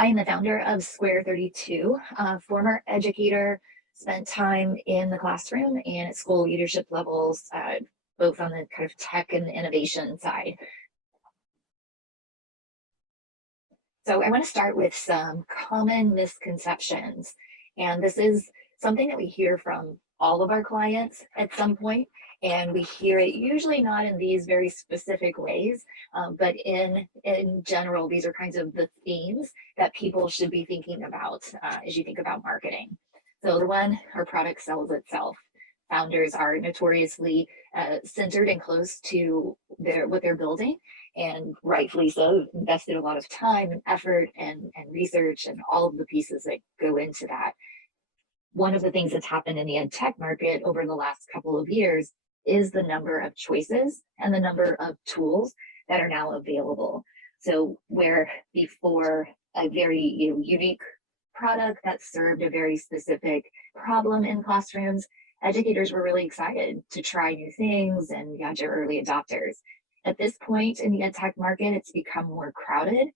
I am the founder of Square 32, a former educator, spent time in the classroom and at school leadership levels, both on the kind of tech and innovation side. So I want to start with some common misconceptions. And this is something that we hear from all of our clients at some point, and we hear it usually not in these very specific ways, but in general, these are kinds of the themes that people should be thinking about as you think about marketing. So the one, our product sells itself. Founders are notoriously centered and close to what they're building, and rightfully so, invested a lot of time and effort and research and all of the pieces that go into that. One of the things that's happened in the ed tech market over the last couple of years is the number of choices and the number of tools that are now available. So where before a very unique product that served a very specific problem in classrooms, educators were really excited to try new things, and you had your early adopters. At this point in the ed tech market, it's become more crowded.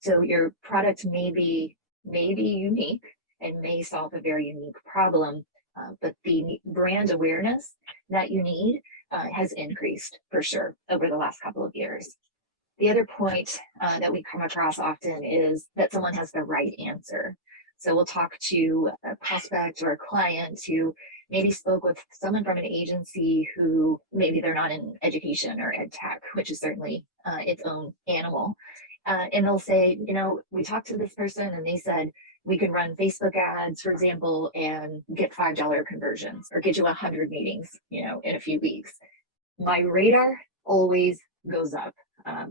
So your product may be unique and may solve a very unique problem, but the brand awareness that you need has increased for sure over the last couple of years. The other point that we come across often is that someone has the right answer. So we'll talk to a prospect or a client who maybe spoke with someone from an agency who maybe they're not in education or ed tech, which is certainly its own animal. And they'll say, we talked to this person and they said, we can run Facebook ads, for example, and get $5 conversions or get you 100 meetings, in a few weeks. My radar always goes up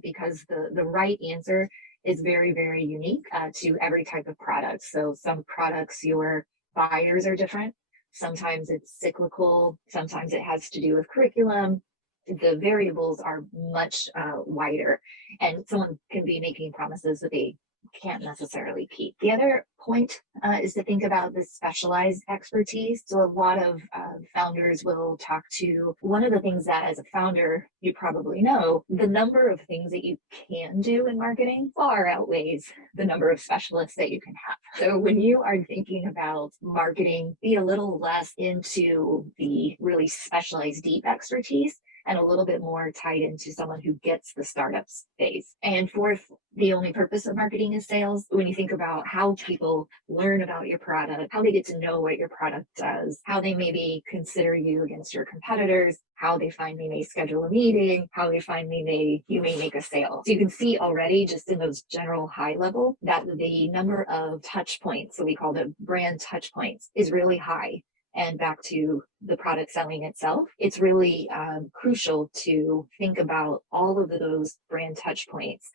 because the right answer is very, very unique to every type of product. So some products, your buyers are different. Sometimes it's cyclical. Sometimes it has to do with curriculum. The variables are much wider, and someone can be making promises that they can't necessarily keep. The other point is to think about the specialized expertise. So a lot of founders will talk to, one of the things that as a founder, you probably know, the number of things that you can do in marketing far outweighs the number of specialists that you can have. So when you are thinking about marketing, be a little less into the really specialized deep expertise and a little bit more tied into someone who gets the startups phase. And fourth, the only purpose of marketing is sales. When you think about how people learn about your product, how they get to know what your product does, how they maybe consider you against your competitors, how they finally may schedule a meeting, how they finally you may make a sale. So you can see already just in those general high level that the number of touch points, so we call them brand touch points, is really high. And back to the product selling itself, it's really crucial to think about all of those brand touch points.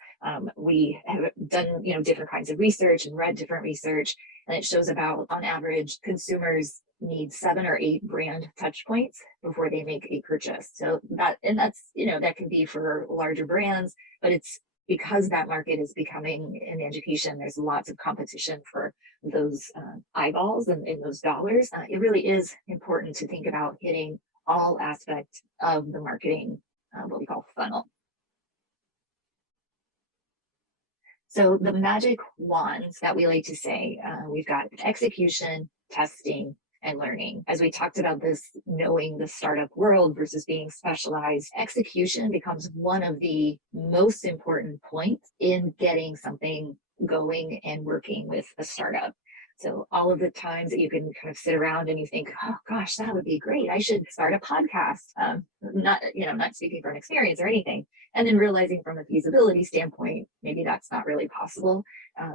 We have done different kinds of research and read different research, and it shows about on average consumers need 7 or 8 brand touch points before they make a purchase. So that's that can be for larger brands, but it's because that market is becoming in education, there's lots of competition for those eyeballs and those dollars. It really is important to think about hitting all aspects of the marketing, what we call funnel. So the magic wands that we like to say, we've got execution, testing, and learning. As we talked about this, knowing the startup world versus being specialized, execution becomes one of the most important points in getting something going and working with a startup. So all of the times that you can kind of sit around and you think, oh gosh, that would be great. I should start a podcast. Not speaking from experience or anything. And then realizing from a feasibility standpoint, maybe that's not really possible.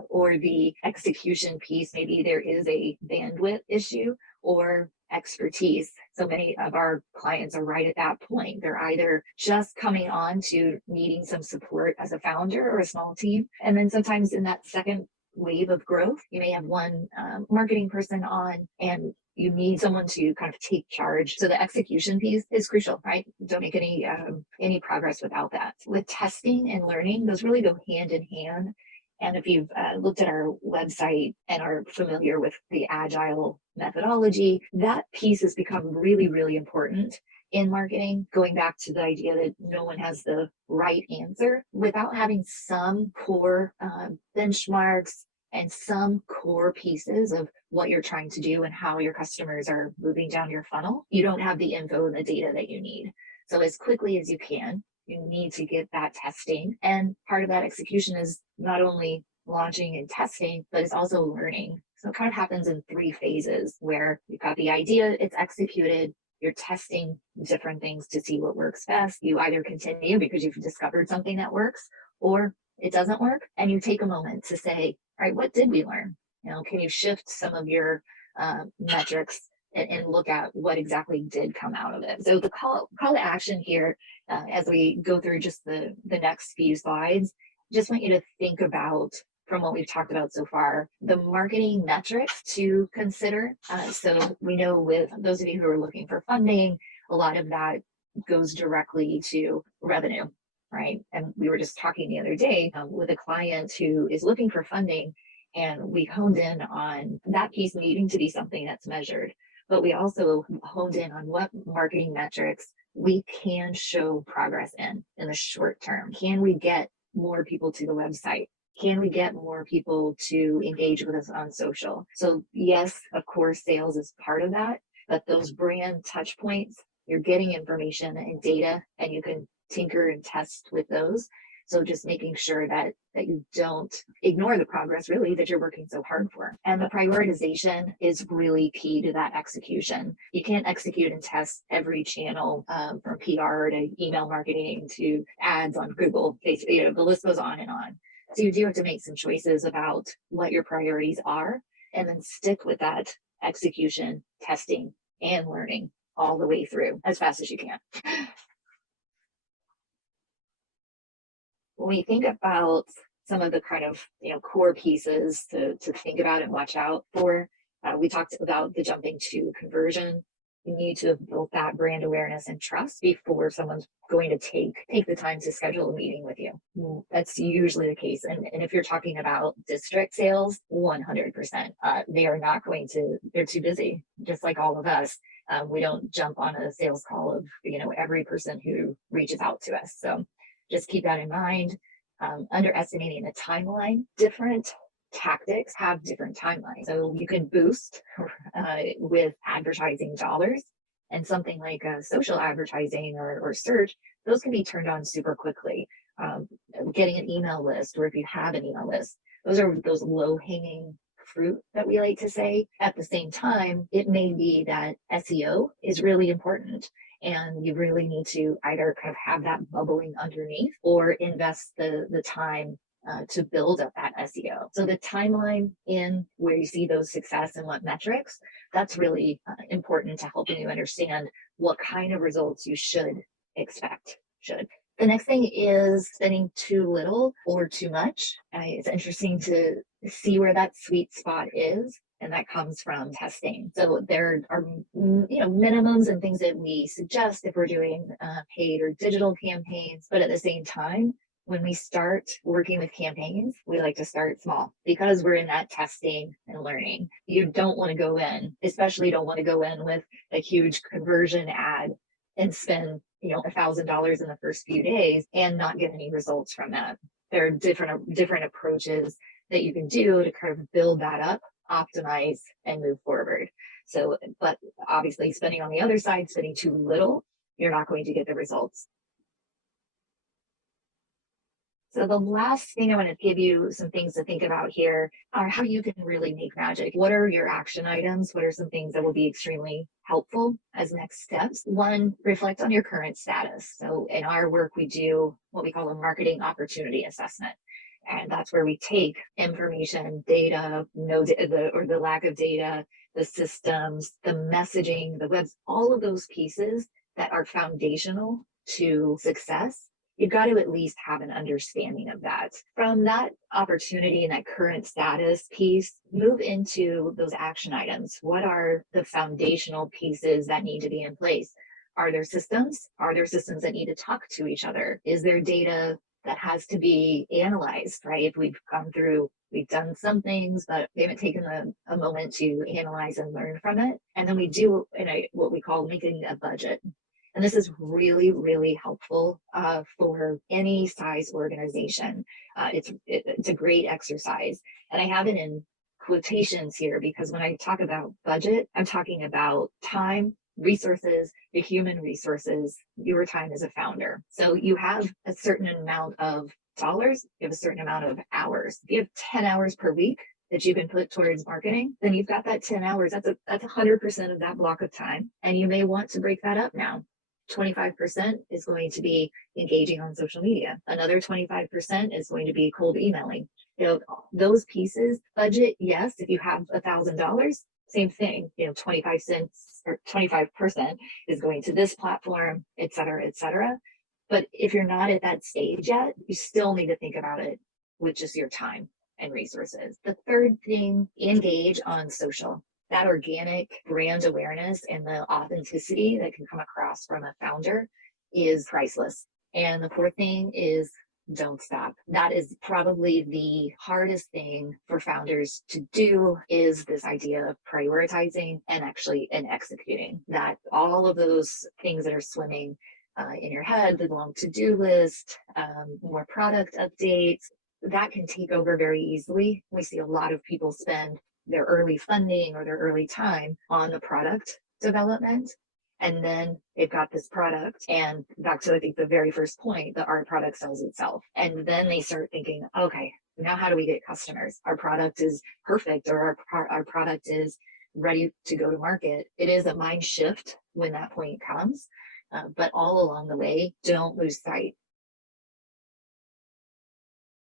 Or the execution piece, maybe there is a bandwidth issue or expertise. So many of our clients are right at that point. They're either just coming on to needing some support as a founder or a small team. And then sometimes in that second wave of growth, you may have one marketing person on and you need someone to kind of take charge. So the execution piece is crucial, right? Don't make any progress without that. With testing and learning, those really go hand in hand. And if you've looked at our website and are familiar with the agile methodology, that piece has become really, really important in marketing, going back to the idea that no one has the right answer without having some core benchmarks, and some core pieces of what you're trying to do and how your customers are moving down your funnel, you don't have the info and the data that you need. So as quickly as you can, you need to get that testing. And part of that execution is not only launching and testing, but it's also learning. So it kind of happens in 3 phases where you've got the idea, it's executed, you're testing different things to see what works best. You either continue because you've discovered something that works, or it doesn't work, and you take a moment to say, all right, what did we learn? Can you shift some of your metrics and look at what exactly did come out of it? So the call to action here, as we go through just the next few slides, just want you to think about, from what we've talked about so far, the marketing metrics to consider. So we know with those of you who are looking for funding, a lot of that goes directly to revenue, right? And we were just talking the other day with a client who is looking for funding, and we honed in on that piece needing to be something that's measured. But we also honed in on what marketing metrics we can show progress in the short term. Can we get more people to the website? Can we get more people to engage with us on social? So yes, of course, sales is part of that, but those brand touch points, you're getting information and data, and you can tinker and test with those. So just making sure that you don't ignore the progress really that you're working so hard for. And the prioritization is really key to that execution. You can't execute and test every channel, from PR to email marketing to ads on Google, Facebook, the list goes on and on. So you do have to make some choices about what your priorities are, and then stick with that execution, testing, and learning all the way through as fast as you can. When we think about some of the kind of core pieces to think about and watch out for, we talked about the jumping to conversion. You need to have built that brand awareness and trust before someone's going to take the time to schedule a meeting with you. That's usually the case. And if you're talking about district sales, 100%, they are not going to, they're too busy, just like all of us. We don't jump on a sales call of, every person who reaches out to us. So just keep that in mind. Underestimating the timeline, different tactics have different timelines. So you can boost with advertising dollars, and something like social advertising or search, those can be turned on super quickly. Getting an email list, or if you have an email list, those are those low hanging fruit that we like to say. At the same time, it may be that SEO is really important, and you really need to either kind of have that bubbling underneath or invest the time to build up that SEO. So the timeline in where you see those success and what metrics, that's really important to helping you understand what kind of results you should expect. The next thing is spending too little or too much. It's interesting to see where that sweet spot is, and that comes from testing. So there are minimums and things that we suggest if we're doing paid or digital campaigns, but at the same time, when we start working with campaigns, we like to start small because we're in that testing and learning. You don't want to go in, especially don't want to go in with a huge conversion ad and spend $1,000 in the first few days and not get any results from that. There are different approaches that you can do to kind of build that up, optimize, and move forward. So, but obviously spending on the other side, spending too little, you're not going to get the results. So the last thing I want to give you some things to think about here are how you can really make magic. What are your action items? What are some things that will be extremely helpful as next steps? One, reflect on your current status. So in our work, we do what we call a marketing opportunity assessment. And that's where we take information, data, the lack of data, the systems, the messaging, the webs, all of those pieces that are foundational to success. You've got to at least have an understanding of that. From that opportunity and that current status piece, move into those action items. What are the foundational pieces that need to be in place? Are there systems? Are there systems that need to talk to each other? Is there data that has to be analyzed, right? If we've done some things, but we haven't taken a moment to analyze and learn from it. And then we do what we call making a budget. And this is really, really helpful for any size organization. It's a great exercise. And I have it in quotations here because when I talk about budget, I'm talking about time, resources, the human resources, your time as a founder. So you have a certain amount of dollars, you have a certain amount of hours. If you have 10 hours per week that you can put towards marketing, then you've got that 10 hours. That's 100% of that block of time. And you may want to break that up now. 25% is going to be engaging on social media. Another 25% is going to be cold emailing. Those pieces, budget, yes, if you have $1,000, same thing, 25 cents or 25% is going to this platform, et cetera, et cetera. But if you're not at that stage yet, you still need to think about it with just your time and resources. The third thing, engage on social. That organic brand awareness and the authenticity that can come across from a founder is priceless. And the fourth thing is don't stop. That is probably the hardest thing for founders to do, is this idea of prioritizing and executing. That all of those things that are swimming in your head, the long to-do list, more product updates, that can take over very easily. We see a lot of people spend their early funding or their early time on the product development. And then they've got this product, and back to, I think, the very first point, the art product sells itself. And then they start thinking, okay, now how do we get customers? Our product is perfect, or our product is ready to go to market. It is a mind shift when that point comes. But all along the way, don't lose sight